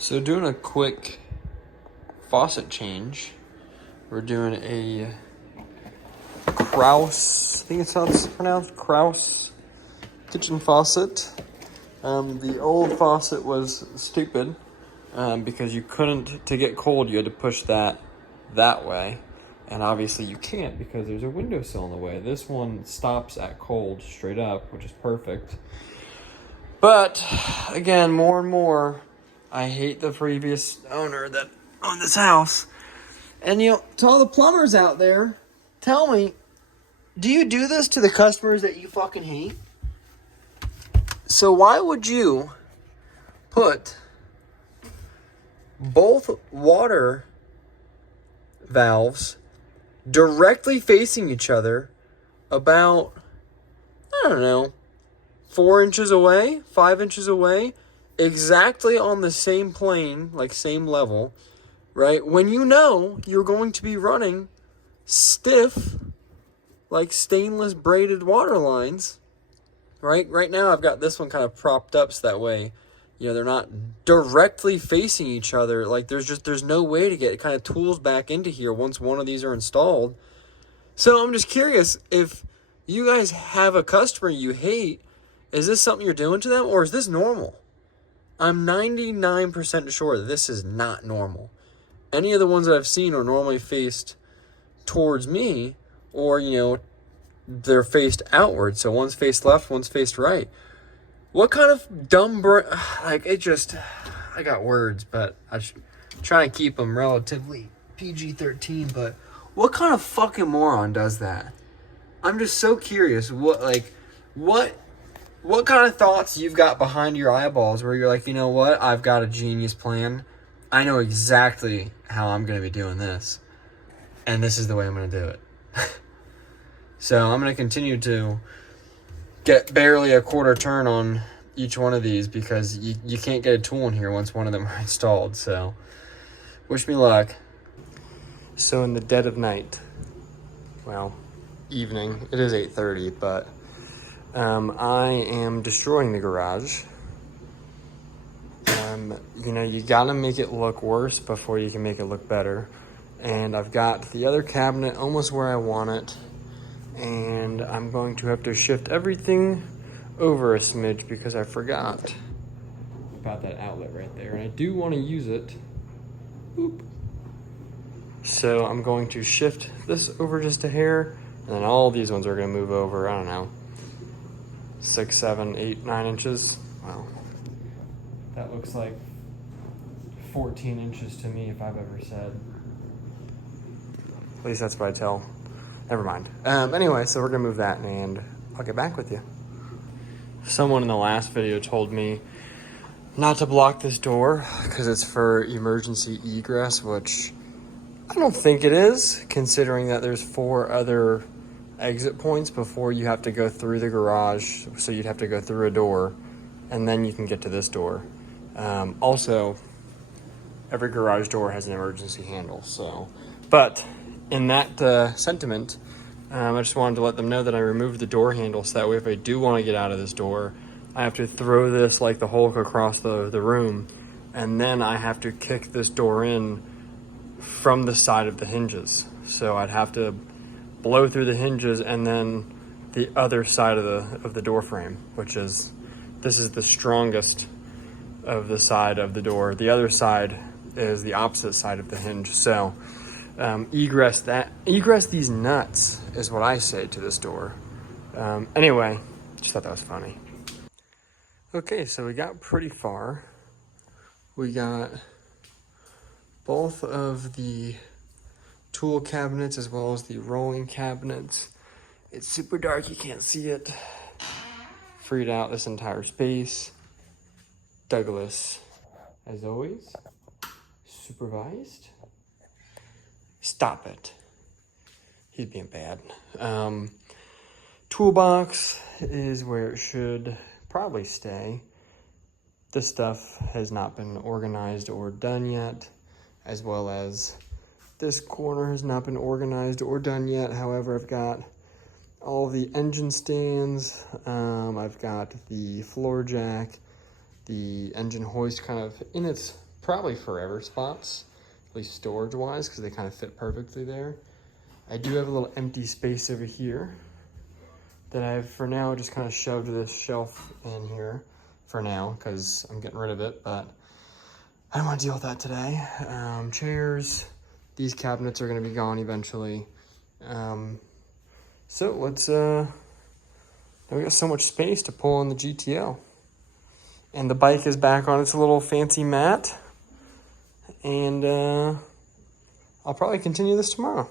So doing a quick faucet change. We're doing a Kraus, I think it's how it's pronounced, Kraus kitchen faucet. The old faucet was stupid because you couldn't, to get cold, you had to push that way. And obviously you can't because there's a windowsill in the way. This one stops at cold straight up, which is perfect. But again, more and more, I hate the previous owner that owned this house. And to all the plumbers out there, tell me, do you do this to the customers that you fucking hate? So why would you put both water valves directly facing each other about, I don't know, 4 inches away, 5 inches away, exactly on the same plane, like same level, right? When you know you're going to be running stiff, like stainless braided water lines, right? Right now I've got this one kind of propped up so that way, they're not directly facing each other. Like there's no way to get it kind of tools back into here once one of these are installed. So I'm just curious, if you guys have a customer you hate, is this something you're doing to them or is this normal? I'm 99% sure that this is not normal. Any of the ones that I've seen are normally faced towards me or, they're faced outward. So one's faced left, one's faced right. What kind of dumb I got words, but I'm trying to keep them relatively PG-13, but what kind of fucking moron does that? I'm just so curious. What kind of thoughts you've got behind your eyeballs where you're like, you know what? I've got a genius plan. I know exactly how I'm going to be doing this. And this is the way I'm going to do it. So I'm going to continue to get barely a quarter turn on each one of these because you can't get a tool in here once one of them are installed. So wish me luck. So in the dead of night, well, evening, it is 8:30, but I am destroying the garage. You gotta make it look worse before you can make it look better. And I've got the other cabinet almost where I want it. And I'm going to have to shift everything over a smidge because I forgot about that outlet right there. And I do want to use it. Boop. So I'm going to shift this over just a hair. And then all these ones are going to move over, I don't know, 6, 7, 8, 9 inches. Wow. That looks like 14 inches to me if I've ever said. At least that's what I tell. Never mind. Anyway, so we're going to move that and I'll get back with you. Someone in the last video told me not to block this door because it's for emergency egress, which I don't think it is, considering that there's 4 other exit points before you have to go through the garage. So you'd have to go through a door and then you can get to this door. Also, every garage door has an emergency handle. But in that sentiment, I just wanted to let them know that I removed the door handle so that way if I do want to get out of this door, I have to throw this like the Hulk across the room, and then I have to kick this door in from the side of the hinges. So I'd have to blow through the hinges and then the other side of the door frame, this is the strongest of the side of the door. The other side is the opposite side of the hinge. So egress these nuts is what I say to this door. Anyway, just thought that was funny. Okay, so we got pretty far. We got both of the tool cabinets as well as the rolling cabinets. It's super dark, you can't see it. Freed out this entire space. Douglas, as always, supervised. Stop it. He's being bad. Toolbox is where it should probably stay. This stuff has not been organized or done yet, as well as this corner has not been organized or done yet. However, I've got all the engine stands. I've got the floor jack, the engine hoist kind of in its probably forever spots, at least storage-wise, because they kind of fit perfectly there. I do have a little empty space over here that I've, for now, just kind of shoved this shelf in here for now, because I'm getting rid of it, but I don't want to deal with that today. Chairs, these cabinets are going to be gone eventually. So let's, now we got so much space to pull on the GTO. And the bike is back on its little fancy mat. And I'll probably continue this tomorrow.